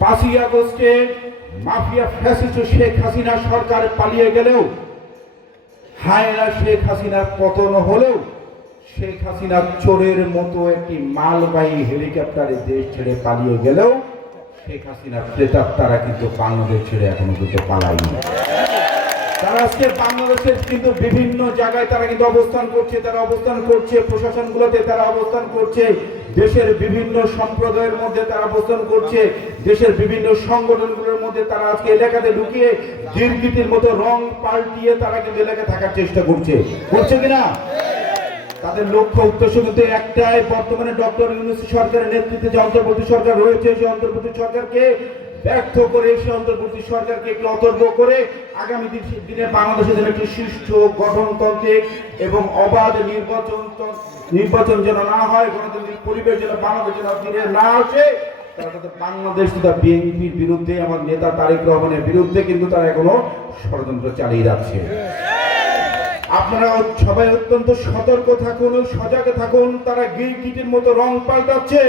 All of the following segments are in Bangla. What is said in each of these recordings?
পাঁচই আগস্টে মাফিয়া ফ্যাসিস্ট শেখ হাসিনা সরকার পালিয়ে গেলেও হায়রা শেখ হাসিনার পতন হলেও শেখ হাসিনা চোরের মতো একটি মালবাহী হেলিকপ্টারে দেশ ছেড়ে পালিয়ে গেলেও শেখ হাসিনা তারা কিন্তু বাংলাদেশ ছেড়ে এখনও কিন্তু পালায়নি। তারা আজকে বাংলাদেশের কিন্তু বিভিন্ন জায়গায় তারা কিন্তু অবস্থান করছে, তারা অবস্থান করছে, প্রশাসনগুলোতে তারা অবস্থান করছে, দেশের বিভিন্ন সম্প্রদায়ের মধ্যে তারা অবস্থান করছে, দেশের বিভিন্ন সংগঠনগুলোর মধ্যে তারা আজকে এলাকাতে ঢুকিয়ে দীর্ঘিতির মতো রং পাল্টিয়ে তারা কিন্তু এলাকায় থাকার চেষ্টা করছে। করছে কিনা তাদের লক্ষ্য উদ্দেশ্য কিন্তু একটাই, বর্তমানে ডক্টর ইউনুস সরকারের নেতৃত্বে যে অন্তর্বর্তী সরকার রয়েছে, সেই অন্তর্বর্তী সরকারকে ব্যর্থ করে সে অন্তর্বর্তী সরকারকে একটু অতর্ক করে আগামী দিন- বাংলাদেশের যেন একটি সুষ্ঠু গঠনতান্ত্রিক এবং অবাধ নির্বাচন নির্বাচন যেন না হয়, গণতান্ত্রিক পরিবেশ যেন বাংলাদেশ যেন ফিরে না আসে বাংলাদেশ তথা বিএনপির বিরুদ্ধে আমার নেতা তারেক রহমানের বিরুদ্ধে কিন্তু তারা এখনও ষড়যন্ত্র চালিয়ে যাচ্ছে। আপনারা সবাই অত্যন্ত সতর্ক থাকুন, সজাগ থাকুন, তারা গিরগিটির মতো রং পাল্টাচ্ছে।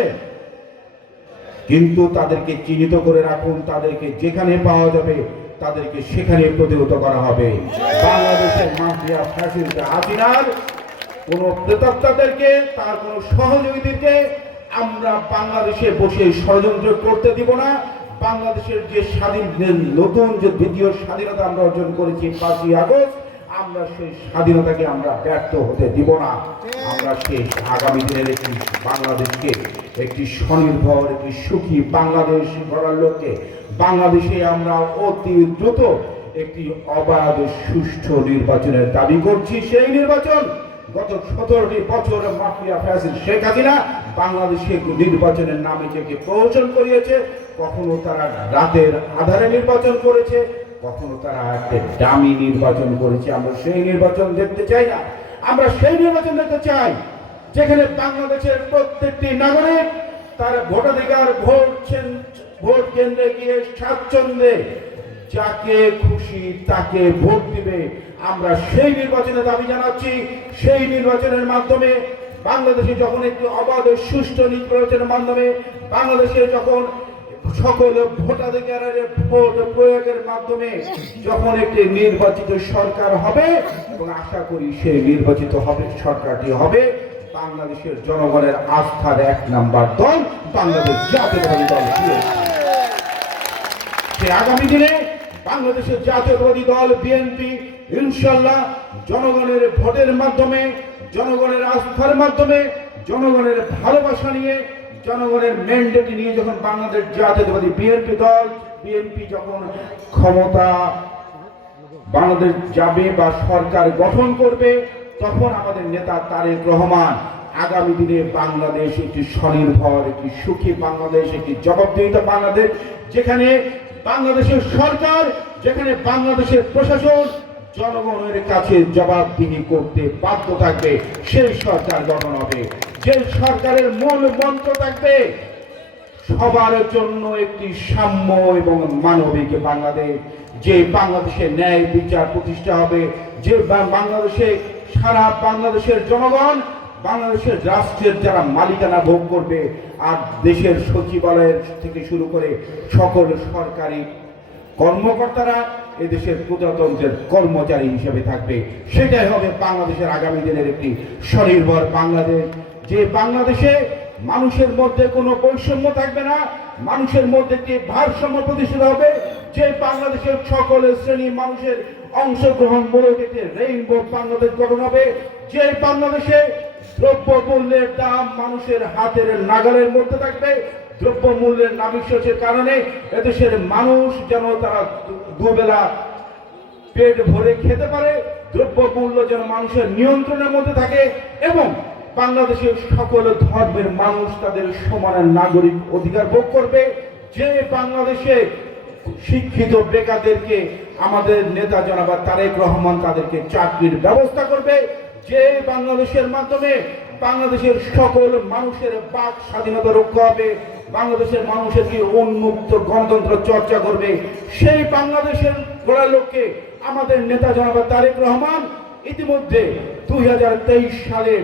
কিন্তু তাদেরকে চিহ্নিত করে রাখুন, তাদেরকে যেখানে পাওয়া যাবে, তাদেরকে সেখানে প্রতিহত করা হবে। বাংলাদেশের মাফিয়া হাসিনার কোন প্রেতাত্মাদেরকে, তার কোন সহযোগীদেরকে আমরা বাংলাদেশে বসে ষড়যন্ত্র করতে দিব না। বাংলাদেশের যে স্বাধীন নতুন, যে দ্বিতীয় স্বাধীনতা আমরা অর্জন করেছি পাঁচই আগস্ট আমরা সেই স্বাধীনতাকে আমরা ব্যর্থ হতে দিব না। আমরা সেই আগামী দিনের একটি বাংলাদেশকে, একটি স্বনির্ভর, একটি সুখী বাংলাদেশ গড়ার লক্ষ্যে বাংলাদেশে আমরা অতি দ্রুত একটি অবাধ, সুষ্ঠু নির্বাচনের দাবি করছি। সেই নির্বাচন গত সতেরোটি বছর মাফিয়া ফ্যাসিল শেখ হাসিনা বাংলাদেশে নির্বাচনের নামে যে প্রহসন করিয়েছে, কখনো তারা রাতের আধারে নির্বাচন করেছে কখনো তারা একটা দামি নির্বাচন করেছে, আমরা সেই নির্বাচন দেখতে চাই না। আমরা সেই নির্বাচন দেখতে চাই, যেখানে বাংলাদেশের প্রত্যেকটি নাগরিক তার ভোটাধিকার, ভোট ভোট কেন্দ্রে গিয়ে স্বাচ্ছন্দ্যে যাকে খুশি তাকে ভোট দিবে। আমরা সেই নির্বাচনের দাবি জানাচ্ছি। সেই নির্বাচনের মাধ্যমে বাংলাদেশে যখন একটি অবাধ সুষ্ঠু নির্বাচনের মাধ্যমে বাংলাদেশে যখন সকল ভোটাধিকারের ভোট প্রয়োগের মাধ্যমে যখন একটি নির্বাচিত সরকার হবে, এবং আশা করি সেই নির্বাচিত হবে, সরকারটি হবে বাংলাদেশের জনগণের আস্থার এক নাম্বার দল, বাংলাদেশ জাতীয়তাবাদী দল। সে আগামী দিনে বাংলাদেশের জাতীয়তাবাদী দল, বিএনপি ইনশাল্লাহ জনগণের ভোটের মাধ্যমে, জনগণের আস্থার মাধ্যমে, জনগণের ভালোবাসা নিয়ে জনগণের ম্যান্ডেট নিয়ে যখন বাংলাদেশ জাতীয়তাবাদী বিএনপি দল বিএনপি যখন ক্ষমতা বাংলাদেশ যাবে বা সরকার গঠন করবে, তখন আমাদের নেতা তারেক রহমান আগামী দিনে বাংলাদেশ একটি স্বনির্ভর, একটি সুখী বাংলাদেশ, একটি জবাবদিহিতা বাংলাদেশ, যেখানে বাংলাদেশের সরকার, যেখানে বাংলাদেশের প্রশাসন জনগণের কাছে জবাবদিহি করতে বাধ্য থাকবে, সেই সরকার গঠন হবে। যে সরকারের মূল মন্ত্র থাকবে, সবার জন্য একটি সাম্য এবং মানবিক বাংলাদেশ। যে বাংলাদেশে ন্যায় বিচার প্রতিষ্ঠা হবে, যে বাংলাদেশে সারা বাংলাদেশের জনগণ, বাংলাদেশের রাষ্ট্রের যারা মালিকানা ভোগ করবে, আর দেশের সচিবালয়ের থেকে শুরু করে সকল সরকারি কর্মকর্তারা এদেশের প্রজাতন্ত্রের কর্মচারী হিসেবে থাকবে। সেটাই হবে বাংলাদেশের আগামী দিনের একটি স্বনির্ভর বাংলাদেশ। যে বাংলাদেশে মানুষের মধ্যে কোনো বৈষম্য থাকবে না, মানুষের মধ্যে একটি ভারসাম্য প্রতিষ্ঠিত হবে, যে বাংলাদেশের সকল শ্রেণি মানুষের অংশগ্রহণ মূলক একটি রেইনবো বাংলাদেশ গঠন হবে, যে বাংলাদেশে দ্রব্য মূল্যের দাম মানুষের হাতের নাগালের মধ্যে থাকবে, দ্রব্য মূল্যের নাবিশ্বাসের কারণে এদেশের মানুষ যেন তারা দুবেলা পেট ভরে খেতে পারে, দ্রব্য মূল্য যেন মানুষের নিয়ন্ত্রণের মধ্যে থাকে এবং বাংলাদেশের সকল ধর্মের মানুষ তাদের সমানের নাগরিক অধিকার ভোগ করবে। যে বাংলাদেশে শিক্ষিত বেকারদেরকে আমাদের নেতা জনাবা তারেক রহমান তাদেরকে চাকরির ব্যবস্থা করবে, যে বাংলাদেশের মাধ্যমে বাংলাদেশের সকল মানুষের বাক স্বাধীনতা রক্ষা হবে, বাংলাদেশের মানুষের কি উন্মুক্ত গণতন্ত্র চর্চা করবে, সেই বাংলাদেশের গড়ার লক্ষ্যে আমাদের নেতা জনাবা তারেক রহমান ইতিমধ্যে দুই হাজার তেইশ সালে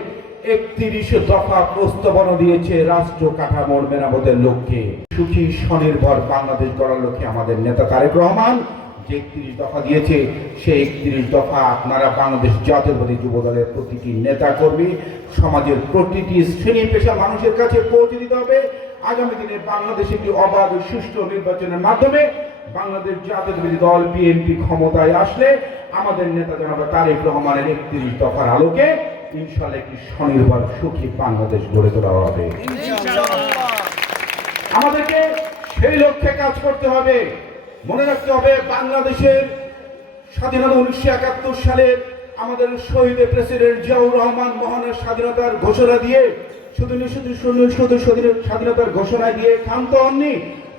একত্রিশ দফা প্রস্তাবনা দিয়েছে রাষ্ট্র কাঠামোর মেরামতের লক্ষ্যে। সুখী, স্বনির্ভর বাংলাদেশ গড়ার লক্ষ্যে আমাদের নেতা তারেক রহমান যে একত্রিশ দফা দিয়েছে, সেই একত্রিশ দফা আপনারা বাংলাদেশ জাতীয়বাদী যুব দলের প্রতিটি নেতা কর্মী, সমাজের প্রতিটি শ্রেণি পেশা মানুষের কাছে পৌঁছে দিতে হবে। আগামী দিনে বাংলাদেশে একটি অবাধ, সুষ্ঠু নির্বাচনের মাধ্যমে বাংলাদেশ জাতীয়তাবাদী দল বিএনপি ক্ষমতায় আসলে আমাদের নেতা জনাব তারেক রহমানের একত্রিশ দফার আলোকে ইনশাল্লাহ একটি স্বনির্ভর সুখী বাংলাদেশ গড়ে তোলা হবে? আমাদেরকে সেই লক্ষ্যে কাজ করতে হবে। মনে রাখতে হবে, বাংলাদেশের স্বাধীনতা উনিশশো একাত্তর সালের আমাদের শহীদ প্রেসিডেন্ট জিয়াউর রহমান মহানের স্বাধীনতার ঘোষণা দিয়ে শুধু শুধু শুধু স্বাধীনতার ঘোষণা দিয়ে ক্ষান্ত হননি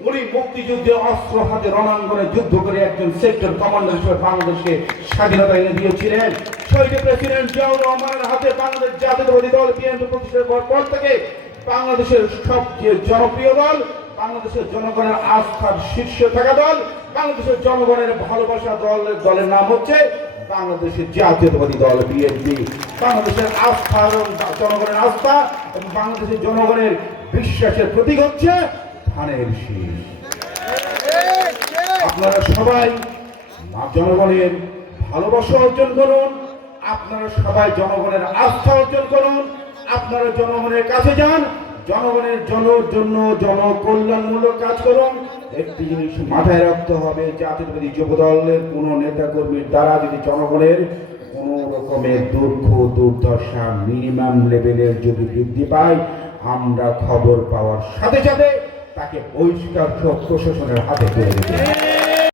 উনি মুক্তিযুদ্ধে অস্ত্র হাতে রণাঙ্গনে যুদ্ধ করে একজন সেক্টর কমান্ডার হিসেবে বাংলাদেশকে স্বাধীনতা এনে দিয়েছিলেন। শহীদ প্রেসিডেন্ট জিয়াউর রহমানের হাতে বাংলাদেশ জাতীয়তাবাদী দল বিএনপি প্রতিষ্ঠার পর পর থেকে বাংলাদেশের সবচেয়ে জনপ্রিয় দল, বাংলাদেশের জনগণের আস্থার শীর্ষে থাকা দল, বাংলাদেশের জনগণের ভালোবাসা দল, দলের নাম হচ্ছে বাংলাদেশের জাতীয়তাবাদী দল বিএনপি। বাংলাদেশের আস্থা জনগণের আস্থা এবং বাংলাদেশের জনগণের বিশ্বাসের প্রতীক হচ্ছে ধানের শীষ। আপনারা সবাই জনগণের ভালোবাসা অর্জন করুন। আপনারা সবাই জনগণের আস্থা অর্জন করুন। আপনারা জনগণের কাছে যান। জনগণের জন জন্য জনকল্যাণমূলক কাজ করুন। একটি জিনিস মাথায় রাখতে হবে, জাতীয়তাবাদী যুব দলের কোনো নেতা কর্মীর দ্বারা যদি জনগণের কোনো রকমের দুঃখ, দুর্দশা মিনিমাম লেভেলের যদি বৃদ্ধি পায়, আমরা খবর পাওয়ার সাথে সাথে তাকে বহিষ্কার প্রশাসনের হাতে তুলে দিতে।